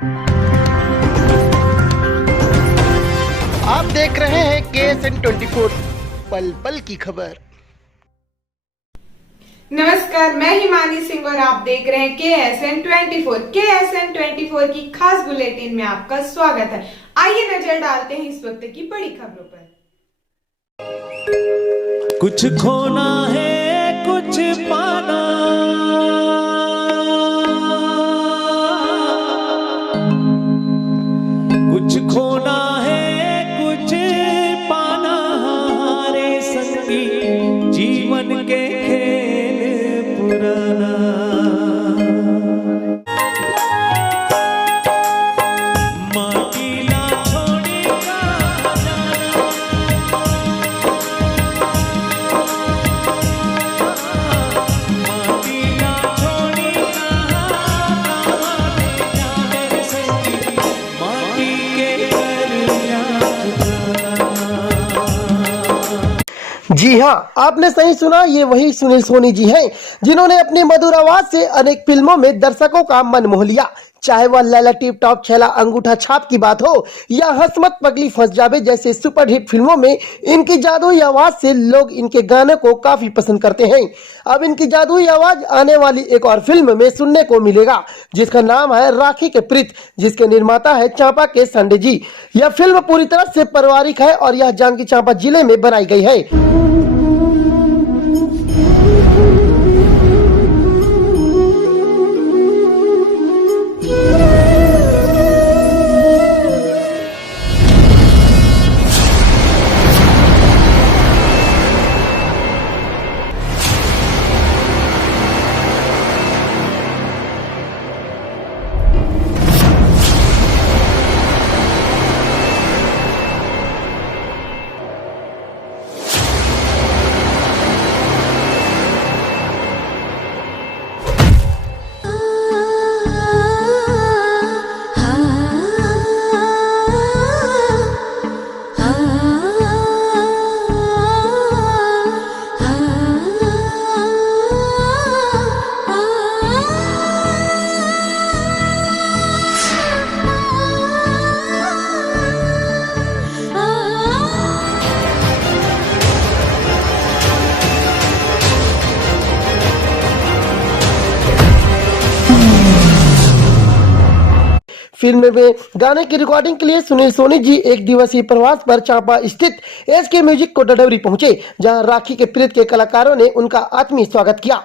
आप देख रहे हैं KSN 24 पल पल की खबर। नमस्कार, मैं हिमानी सिंह और आप देख रहे हैं KSN 24। KSN 24 की खास बुलेटिन में आपका स्वागत है। आइए नजर डालते हैं इस वक्त की बड़ी खबरों पर। कुछ खोना है कुछ पाना, कुछ खोना है कुछ पाना, हारे संगी जीवन के खेल पुराना। जी हाँ, आपने सही सुना, ये वही सुनील सोनी जी हैं जिन्होंने अपनी मधुर आवाज से अनेक फिल्मों में दर्शकों का मन मोह लिया। चाहे वह लैला टिप टॉप, छेला, अंगूठा छाप की बात हो या हसमत पगली फंस जावे जैसे सुपरहिट फिल्मों में इनकी जादुई आवाज से लोग इनके गाने को काफी पसंद करते हैं। अब इनकी जादुई आवाज आने वाली एक और फिल्म में सुनने को मिलेगा जिसका नाम है राखी के प्रीत, जिसके निर्माता है चांपा के संडे जी। यह फिल्म पूरी तरह से पारिवारिक है और यह जांजगीर चांपा जिले में बनाई गई है। फिल्म में गाने की रिकॉर्डिंग के लिए सुनील सोनी जी एक दिवसीय प्रवास पर चांपा स्थित SK म्यूजिक कोटडबरी पहुंचे, जहां राखी के प्रीत के कलाकारों ने उनका आत्मीय स्वागत किया।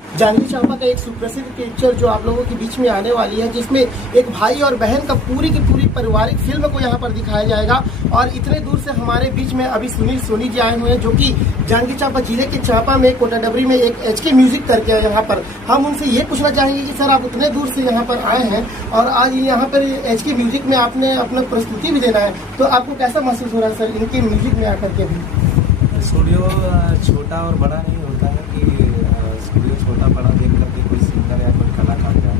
जांजगीर चांपा का एक सुप्रसिद्ध पिक्चर जो आप लोगों के बीच में आने वाली है, जिसमें एक भाई और बहन का पूरी की पूरी पारिवारिक फिल्म को यहाँ पर दिखाया जाएगा। और इतने दूर से हमारे बीच में अभी सुनील सोनी जी आए हुए हैं, जो कि जांजगीर चांपा जिले के चांपा में कोटाडबरी में एक HK म्यूजिक करके है। यहाँ पर हम उनसे ये पूछना चाहेंगे कि सर, आप इतने दूर से यहाँ पर आए हैं और आज यहाँ पर HK म्यूजिक में आपने अपना प्रस्तुति भी देना है, तो आपको कैसा महसूस हो रहा है सर इनके म्यूजिक में आकर के भी? स्टूडियो छोटा और बड़ा नहीं होता है कि स्टूडियो छोटा बड़ा देख करके कोई सिंगर या कोई कलाकार जाए।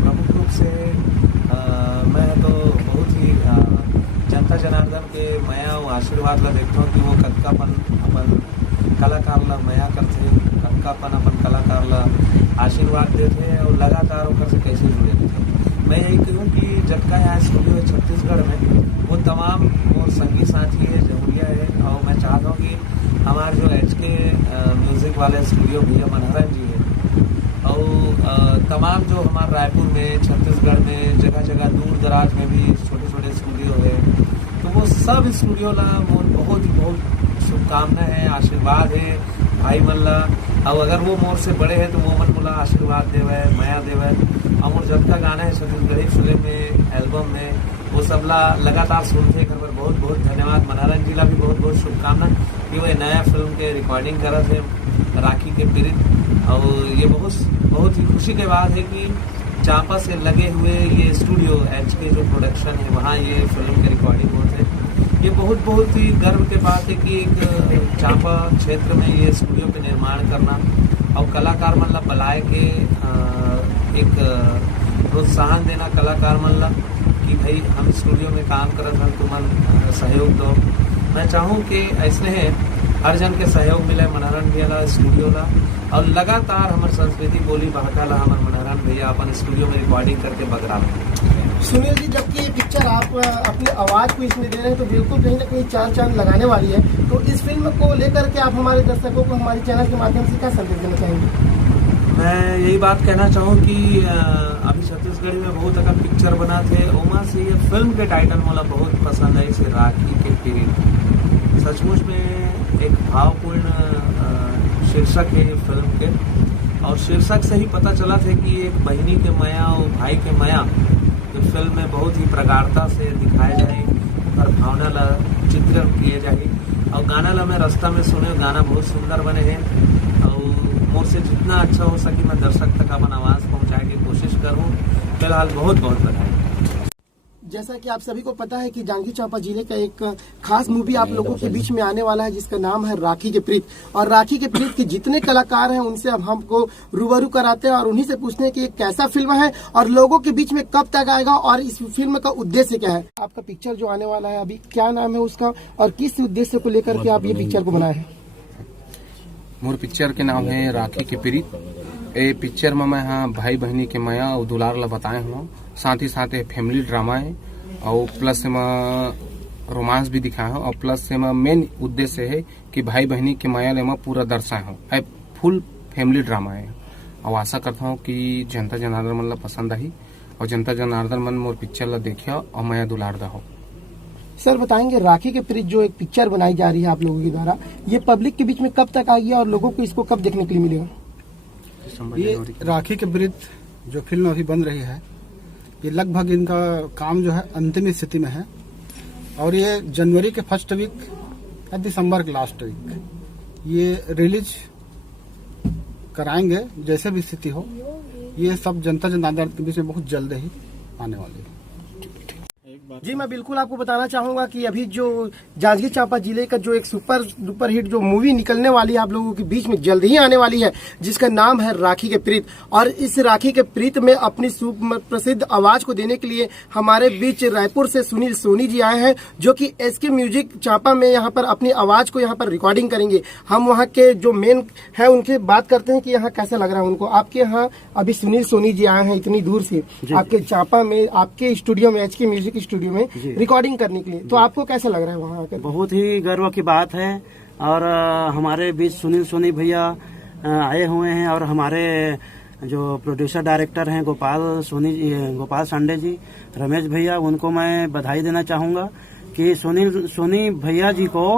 प्रमुख रूप से मैं तो बहुत ही जनता जनार्दन के माया और आशीर्वाद ला देखता हूँ कि वो कतकापन अपन कलाकार ला माया करते, कतकापन अपन कलाकार ला आशीर्वाद देते और लगातार होकर से कैसे जुड़े रहते। मैं यही कहूँ कि जब का यहाँ स्टूडियो है छत्तीसगढ़ में, वो तमाम और संगी साथी है, जमुरिया है, और मैं चाहता हूँ कि हमारे जो HK म्यूजिक वाले स्टूडियो भैया मनहरन जी है और तमाम जो हमारे रायपुर में, छत्तीसगढ़ में, जगह जगह दूर दराज में भी छोटे छोटे स्टूडियो है, तो वो सब स्टूडियो ला मोर बहुत ही बहुत शुभकामनाएं है, आशीर्वाद है भाई मन ला। और अगर वो मोर से बड़े हैं तो वो मन बोला आशीर्वाद देवे, माया देवे। अमर जब का गाना है छत्तीसगढ़ी फिल्म में एल्बम में वो सबला लगातार सुनते एक बार बहुत बहुत धन्यवाद। मनोहरन जी ला भी बहुत बहुत शुभकामना कि वो नया फिल्म के रिकॉर्डिंग कर रहे थे राखी के पीड़ित। और ये बहुत ही खुशी के बात है कि चांपा से लगे हुए ये स्टूडियो एच के जो प्रोडक्शन है वहाँ ये फिल्म के रिकॉर्डिंग होते हैं। ये बहुत ही गर्व के बात है कि एक चांपा क्षेत्र में ये स्टूडियो के निर्माण करना और कलाकार मन ला बुलाए के एक प्रोत्साहन देना कलाकार मन ला कि भाई हम स्टूडियो में काम करत हन तुमन सहयोग दो। मैं चाहूँ कि ऐसे है हर जन के सहयोग मिले मनोहरन भैया ला स्टूडियो ला और लगातार हमारे संस्कृति बोली भाषा ला हमारे मनोहरन भैया अपन स्टूडियो में रिकॉर्डिंग करके बगरा। सुनील जी, जबकि ये पिक्चर आप अपनी आवाज को इसमें दे रहे हैं तो बिल्कुल कहीं ना कहीं चार चांद लगाने वाली है, तो इस फिल्म को लेकर के आप हमारे दर्शकों को हमारे चैनल के माध्यम से क्या संदेश देना चाहेंगे? मैं यही बात कहना चाहूँ कि अभी छत्तीसगढ़ में बहुत अगर पिक्चर बना थे ओमा से ये फिल्म के टाइटल मला बहुत पसंद है इसे राखी के पीड़ित। सचमुच में एक भावपूर्ण शीर्षक है फिल्म के और शीर्षक से ही पता चला था कि एक बहनी के माया और भाई के माया फिल्म में बहुत ही प्रगाढ़ता से दिखाया जाए और भावना ला चित्रण किए जाए। और गाना ला मैं रास्ता में सुने गाना बहुत सुंदर बने हैं और मोर से जितना अच्छा हो सके मैं दर्शक तक अपन आवाज़ पहुंचाने की कोशिश करूं। फिलहाल बहुत बधाई। जैसा कि आप सभी को पता है कि जांजगीर चांपा जिले का एक खास मूवी आप लोगों के बीच में आने वाला है जिसका नाम है राखी के प्रीत। और राखी के प्रीत के जितने कलाकार हैं उनसे अब हमको रूबरू कराते हैं और उन्हीं से पूछते हैं कि ये कैसा फिल्म है और लोगों के बीच में कब तक आएगा और इस फिल्म का उद्देश्य क्या है। आपका पिक्चर जो आने वाला है अभी क्या नाम है उसका और किस उद्देश्य को लेकर के आप ये पिक्चर को बनाए हैं? मोर पिक्चर के नाम है राखी के पीड़ित। ये पिक्चर में मैं हाँ भाई बहनी के माया और दुलार ला बताए हूँ, साथ ही साथ फैमिली ड्रामा है और प्लस में रोमांस भी दिखाया हूँ और प्लस से मेन उद्देश्य है कि भाई बहनी के माया ले पूरा दर्शाए हूँ। फुल फैमिली ड्रामा है और आशा करता हूँ कि जनता जनार्दन मन ला पसंद आई और जनता जनार्दन मन मोर पिक्चर ला देखिया और माया दुलार दा हो। सर बताएंगे राखी के प्रीत जो एक पिक्चर बनाई जा रही है आप लोगों के द्वारा, ये पब्लिक के बीच में कब तक आएगी और लोगों को इसको कब देखने के लिए मिलेगा? ये राखी के प्रीत जो फिल्म अभी बन रही है ये लगभग इनका काम जो है अंतिम स्थिति में है और ये जनवरी के फर्स्ट वीक या दिसंबर के लास्ट वीक ये रिलीज कराएंगे। जैसे भी स्थिति हो ये सब जनता जनार्दन के बीच में बहुत जल्द ही आने वाली है। जी मैं बिल्कुल आपको बताना चाहूंगा कि अभी जो जांजगीर चांपा जिले का जो एक सुपर डुपर हिट जो मूवी निकलने वाली है आप लोगों के बीच में जल्द ही आने वाली है जिसका नाम है राखी के प्रीत। और इस राखी के प्रीत में अपनी प्रसिद्ध आवाज को देने के लिए हमारे बीच रायपुर से सुनील सोनी जी आए हैं जो कि एसके म्यूजिक चांपा में यहाँ पर अपनी आवाज को यहाँ पर रिकॉर्डिंग करेंगे। हम वहाँ के जो मेन है उनके बात करते हैं कि यहाँ कैसा लग रहा है उनको। आपके यहाँ अभी सुनील सोनी जी आए हैं इतनी दूर से आपके चांपा में आपके स्टूडियो में एचके म्यूजिक स्टूडियो में रिकॉर्डिंग करने के लिए, तो आपको कैसा लग रहा है वहाँ आकर? बहुत ही गर्व की बात है और हमारे बीच सुनील सोनी भैया आए हुए हैं और हमारे जो प्रोड्यूसर डायरेक्टर हैं गोपाल सांडे जी, रमेश भैया, उनको मैं बधाई देना चाहूँगा कि सुनील सोनी भैया जी को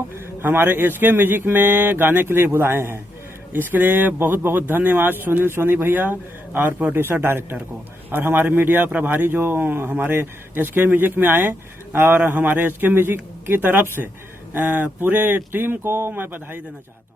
हमारे एसके म्यूजिक में गाने के लिए बुलाए हैं। इसके लिए बहुत बहुत धन्यवाद सुनील सोनी भैया और प्रोड्यूसर डायरेक्टर को और हमारे मीडिया प्रभारी जो हमारे एसके म्यूजिक में आए और हमारे एसके म्यूजिक की तरफ से पूरे टीम को मैं बधाई देना चाहता हूँ।